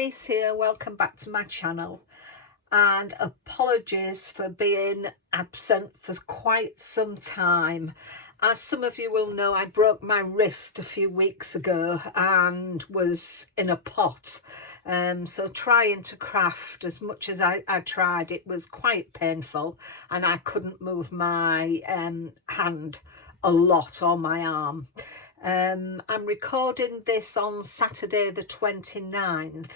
Denise here, welcome back to my channel, and apologies for being absent for quite some time. As some of you will know, I broke my wrist a few weeks ago and was in a pot, so trying to craft as much as I tried, it was quite painful, and I couldn't move my hand a lot, or my arm. I'm recording this on Saturday the 29th.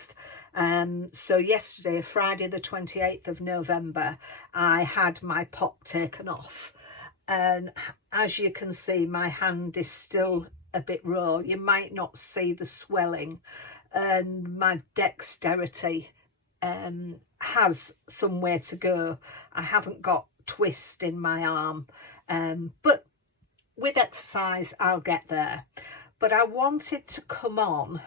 So yesterday, Friday the 28th of November, I had my pot taken off, and as you can see, my hand is still a bit raw. You might not see the swelling, and my dexterity has some way to go. I haven't got twist in my arm, but with exercise I'll get there. But I wanted to come on,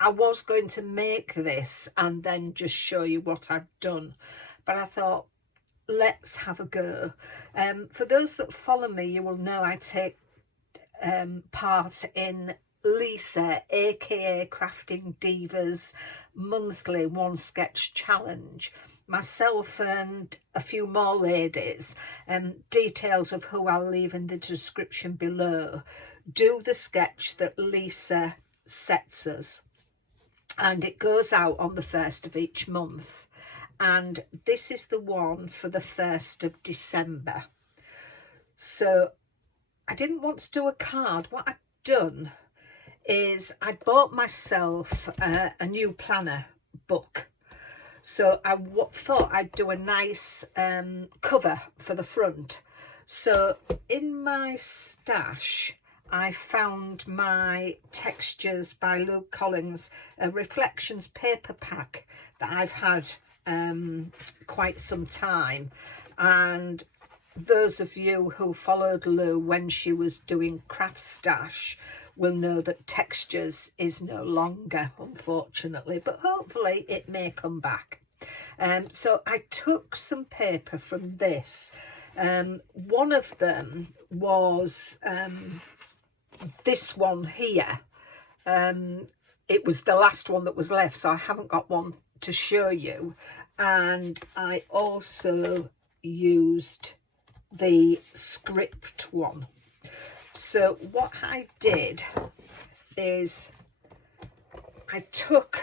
I was going to make this and then just show you what I've done, but I thought, let's have a go. For those that follow me, you will know I take part in Lisa, aka Crafting Divas, monthly one sketch challenge. Myself and a few more ladies, details of who I'll leave in the description below, do the sketch that Lisa sets us, and it goes out on the 1st of each month, and this is the one for the 1st of December. So I didn't want to do a card. What I've done is I bought myself a new planner book. So I thought I'd do a nice cover for the front. So in my stash, I found my Textures by Luke Collins, a Reflections paper pack that I've had quite some time. And those of you who followed Lou when she was doing Craft Stash will know that Textures is no longer, unfortunately, but hopefully it may come back. So I took some paper from this. One of them was this one here. It was the last one that was left, so I haven't got one to show you. And I also used the script one. So what I did is I took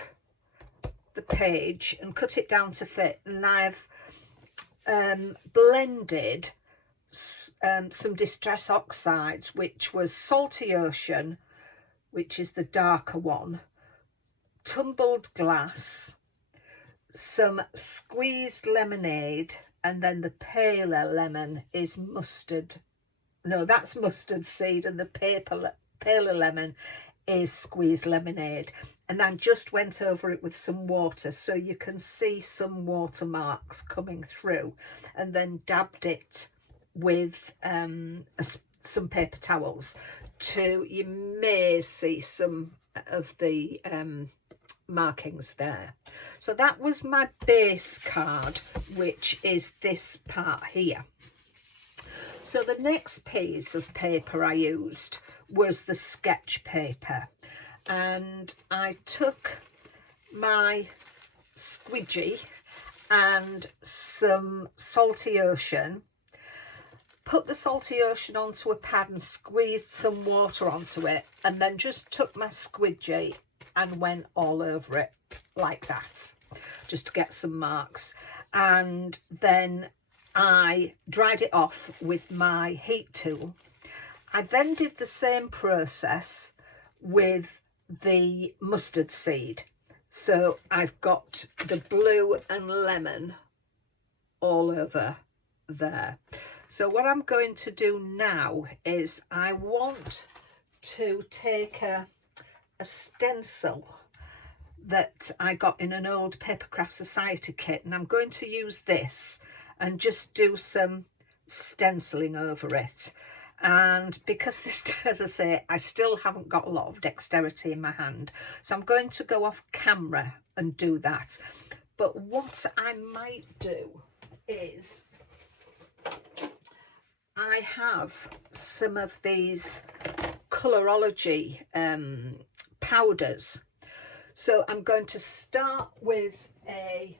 the page and cut it down to fit, and I've blended some Distress Oxides, which was Salty Ocean, which is the darker one, Tumbled Glass, some squeezed lemonade, and then the paler lemon is mustard. No, that's mustard seed, and the paler lemon is squeezed lemonade. And I just went over it with some water, so you can see some watermarks coming through, and then dabbed it with some paper towels. You may see some of the markings there. So that was my base card, which is this part here. So the next piece of paper I used was the sketch paper, and I took my squidgy and some Salty Ocean, put the Salty Ocean onto a pad and squeezed some water onto it, and then just took my squidgy and went all over it like that, just to get some marks. And then I dried it off with my heat tool. I then did the same process with the mustard seed. So I've got the blue and lemon all over there. So what I'm going to do now is I want to take a stencil that I got in an old Papercraft Society kit, and I'm going to use this and just do some stenciling over it. And because this, as I say, I still haven't got a lot of dexterity in my hand, so I'm going to go off camera and do that. But what I might do is I have some of these Colorology powders. So I'm going to start with a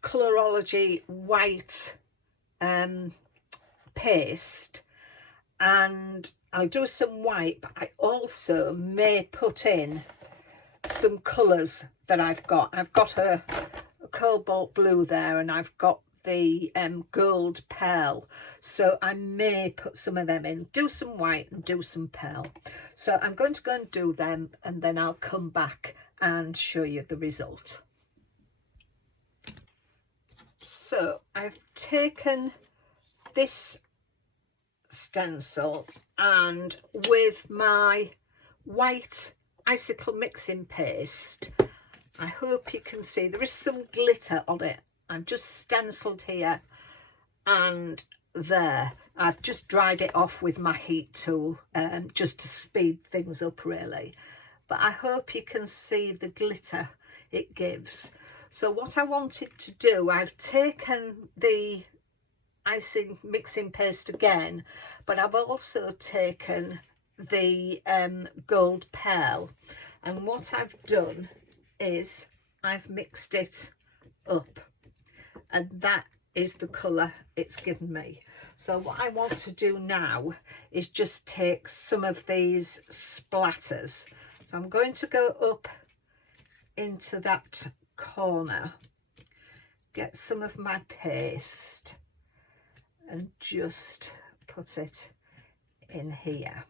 Colorology white paste, and I'll do some white, but I also may put in some colours that I've got. I've got a cobalt blue there, and I've got the gold pearl, so I may put some of them in, do some white and do some pearl. So I'm going to go and do them, and then I'll come back and show you the result. So I've taken this stencil, and with my white icicle mixing paste, I hope you can see there is some glitter on it. I've just stenciled here and there. I've just dried it off with my heat tool, just to speed things up really, but I hope you can see the glitter it gives. So what I wanted to do, I've taken the icing mixing paste again, but I've also taken the gold pearl, and what I've done is I've mixed it up, and that is the colour it's given me. So what I want to do now is just take some of these splatters. So I'm going to go up into that corner, get some of my paste and just put it in here.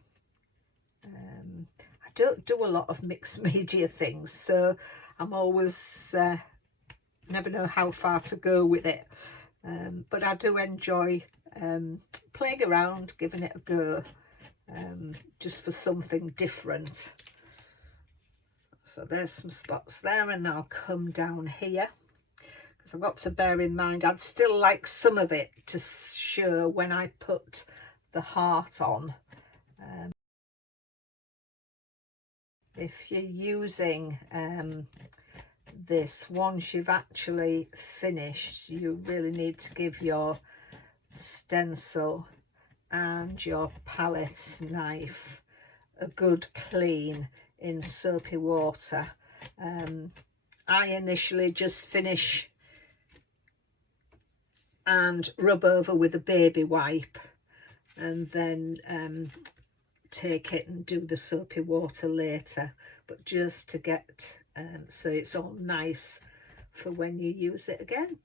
I don't do a lot of mixed media things, so I'm always never know how far to go with it, but I do enjoy playing around, giving it a go, just for something different. So there's some spots there, and I'll come down here, because I've got to bear in mind I'd still like some of it to show when I put the heart on. If you're using this, once you've actually finished, you really need to give your stencil and your palette knife a good clean in soapy water. I initially just finish and rub over with a baby wipe, and then take it and do the soapy water later, but just to get so it's all nice for when you use it again,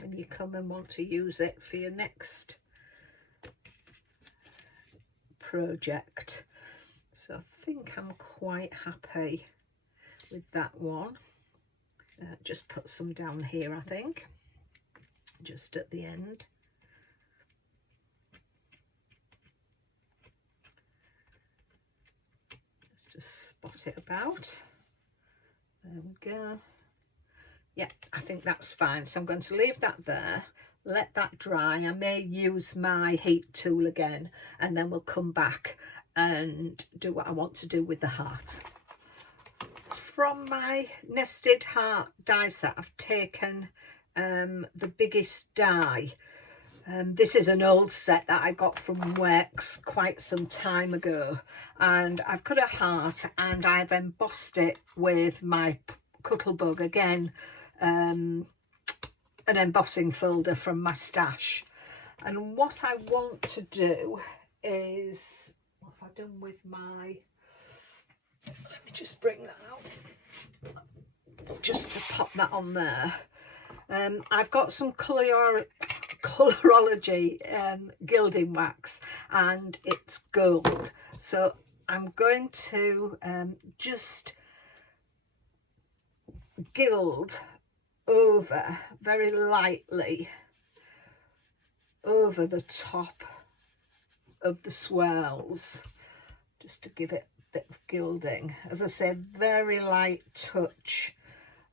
when you come and want to use it for your next project. So I think I'm quite happy with that one. Just put some down here, I think, just at the end. Just spot it about. There we go. Yeah, I think that's fine. So I'm going to leave that there, let that dry. I may use my heat tool again, and then we'll come back and do what I want to do with the heart. From my nested heart die set, I've taken the biggest die. This is an old set that I got from Works quite some time ago, and I've cut a heart and I've embossed it with my Cuttlebug again, an embossing folder from my stash. And what I want to do is, what have I done with my, let me just bring that out just to pop that on there. I've got some Colorology gilding wax, and it's gold, so I'm going to just gild over very lightly over the top of the swirls, just to give it a bit of gilding. As I said, very light touch,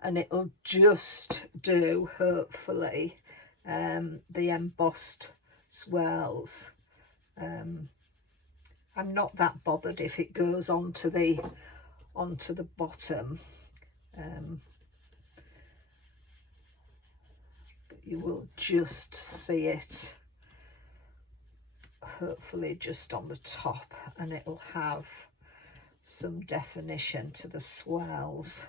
and it'll just do, hopefully, the embossed swirls. I'm not that bothered if it goes onto the bottom, but you will just see it, hopefully, just on the top, and it'll have some definition to the swirls.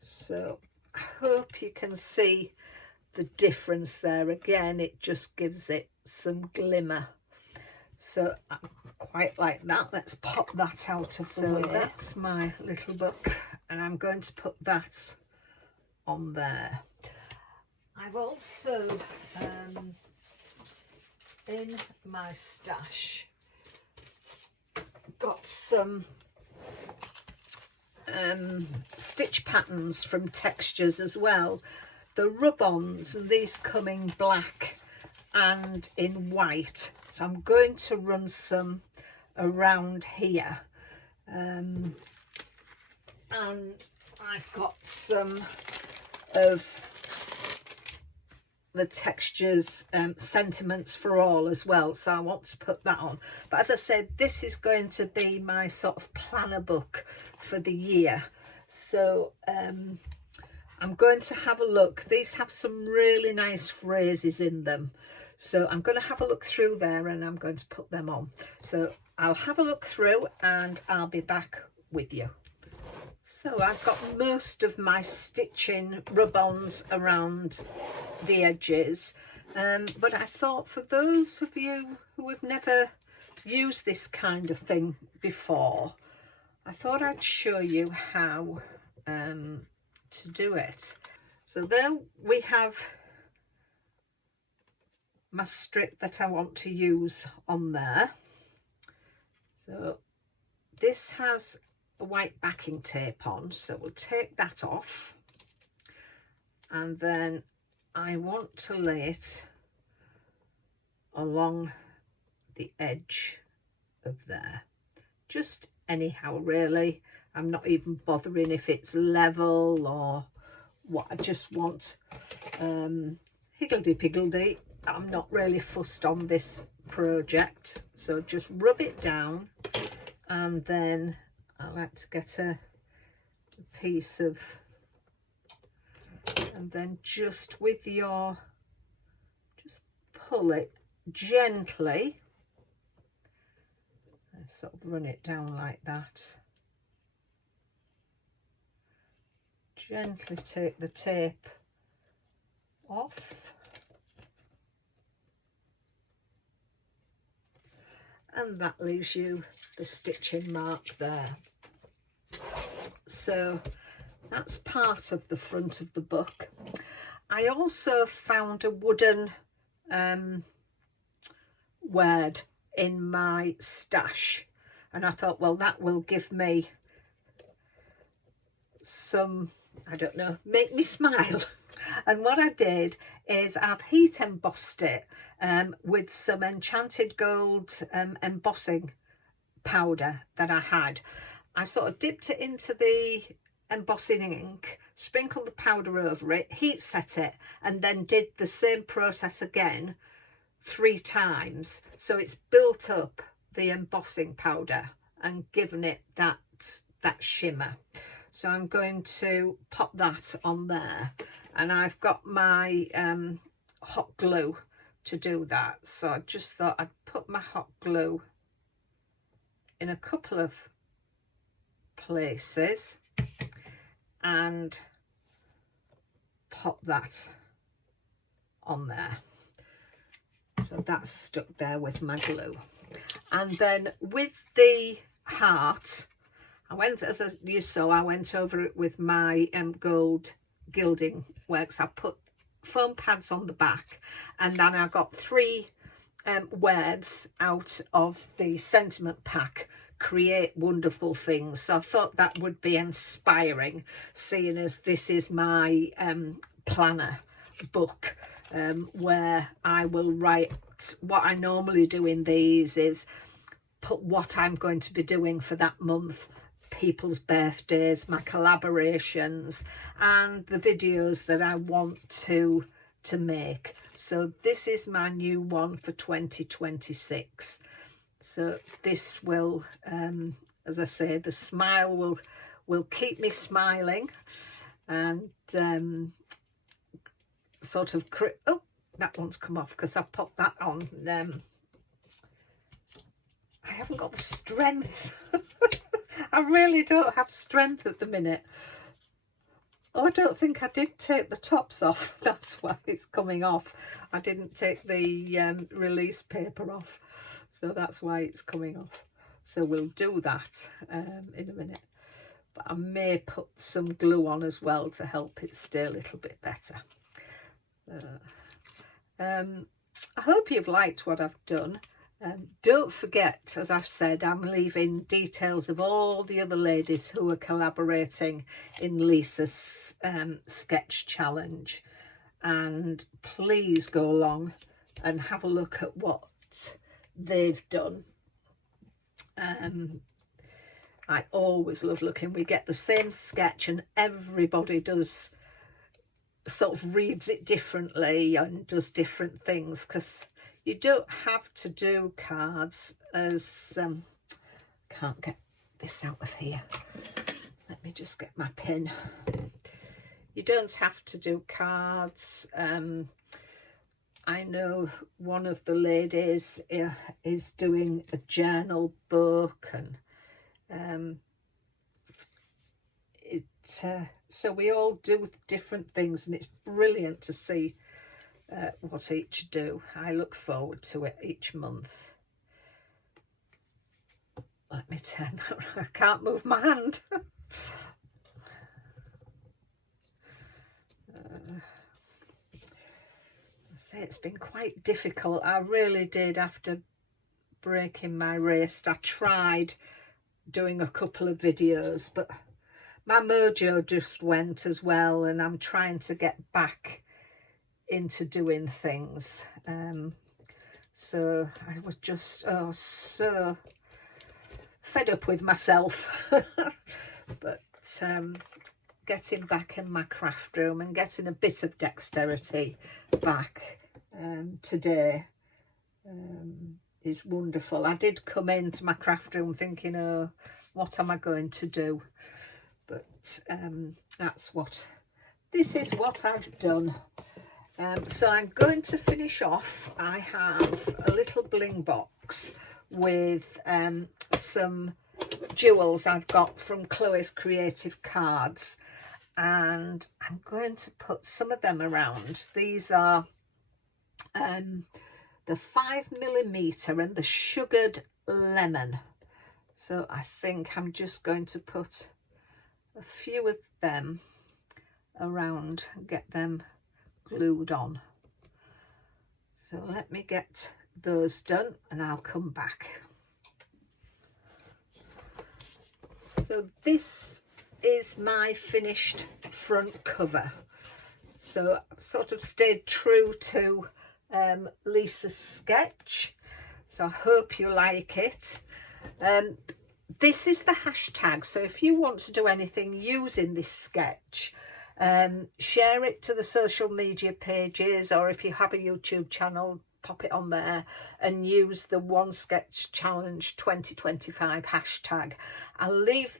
So I hope you can see the difference there. Again, it just gives it some glimmer. So I quite like that. Let's pop that out of the way. That's my little book, and I'm going to put that on there. I've also in my stash got some stitch patterns from Textures as well. The rub-ons, and these come in black and in white, so I'm going to run some around here, and I've got some of the Textures Sentiments for All as well, so I want to put that on. But as I said, this is going to be my sort of planner book for the year, so I'm going to have a look. These have some really nice phrases in them, so I'm going to have a look through there and I'm going to put them on. So I'll have a look through and I'll be back with you. So I've got most of my stitching rub-ons around the edges, but I thought for those of you who have never used this kind of thing before, I thought I'd show you how to do it. So there we have my strip that I want to use on there. So this has a white backing tape on, so we'll take that off, and then I want to lay it along the edge of there, just anyhow really. I'm not even bothering if it's level or what. I just want higgledy-piggledy. I'm not really fussed on this project, so just rub it down, and then I like to get a piece of, and then just with your, just pull it gently and sort of run it down like that. Gently take the tape off, and that leaves you the stitching mark there. So that's part of the front of the book. I also found a wooden word in my stash, and I thought, well, that will give me some, I don't know, make me smile. And what I did is I've heat embossed it with some Enchanted Gold embossing powder that I had. I sort of dipped it into the embossing ink, sprinkled the powder over it, heat set it, and then did the same process again 3 times. So it's built up the embossing powder and given it that shimmer. So I'm going to pop that on there, and I've got my hot glue to do that. So I just thought I'd put my hot glue in a couple of places and pop that on there. So that's stuck there with my glue. And then with the heart, I went, as you saw, I went over it with my gold gilding works. I put foam pads on the back, and then I got 3 words out of the sentiment pack: create wonderful things. So I thought that would be inspiring, seeing as this is my planner book, where I will write. What I normally do in these is put what I'm going to be doing for that month, people's birthdays, my collaborations, and the videos that I want to make. So this is my new one for 2026. So this will, as I say, the smile will keep me smiling, and sort of, oh, that one's come off because I popped that on. I haven't got the strength I really don't have strength at the minute. Oh, I don't think I did take the tops off. That's why it's coming off. I didn't take the release paper off, so that's why it's coming off. So we'll do that in a minute. But I may put some glue on as well to help it stay a little bit better. I hope you've liked what I've done. Don't forget, as I've said, I'm leaving details of all the other ladies who are collaborating in Lisa's sketch challenge, and please go along and have a look at what they've done. I always love looking. We get the same sketch and everybody does sort of reads it differently and does different things, because you don't have to do cards as can't get this out of here. Let me just get my pin. You don't have to do cards. I know one of the ladies is doing a journal book, and so we all do different things, and it's brilliant to see what each do. I look forward to it each month. Let me turn that around. I can't move my hand. I say it's been quite difficult. I really did, after breaking my wrist. I tried doing a couple of videos, but my mojo just went as well, and I'm trying to get back into doing things. So I was just so fed up with myself. But getting back in my craft room and getting a bit of dexterity back today is wonderful. I did come into my craft room thinking, oh, what am I going to do? But this is what I've done. So I'm going to finish off. I have a little bling box with some jewels I've got from Chloe's Creative Cards, and I'm going to put some of them around. These are the 5mm and the sugared lemon. So I think I'm just going to put a few of them around and get them glued on. So let me get those done and I'll come back. So this is my finished front cover. So I've sort of stayed true to Lisa's sketch, so I hope you like it. This is the hashtag, so if you want to do anything using this sketch, share it to the social media pages, or if you have a YouTube channel, pop it on there and use the One Sketch Challenge 2025 hashtag. I'll leave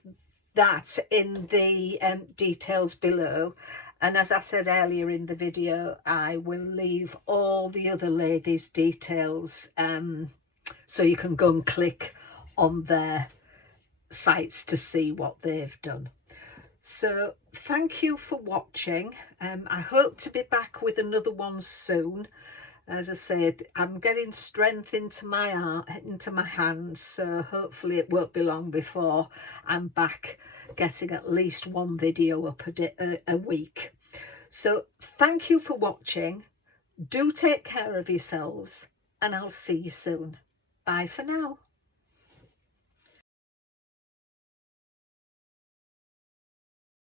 that in the details below, and as I said earlier in the video, I will leave all the other ladies' details so you can go and click on their sites to see what they've done. So thank you for watching. I hope to be back with another one soon. As I said, I'm getting strength into my hands, so hopefully it won't be long before I'm back getting at least one video up a week. So thank you for watching. Do take care of yourselves, and I'll see you soon. Bye for now.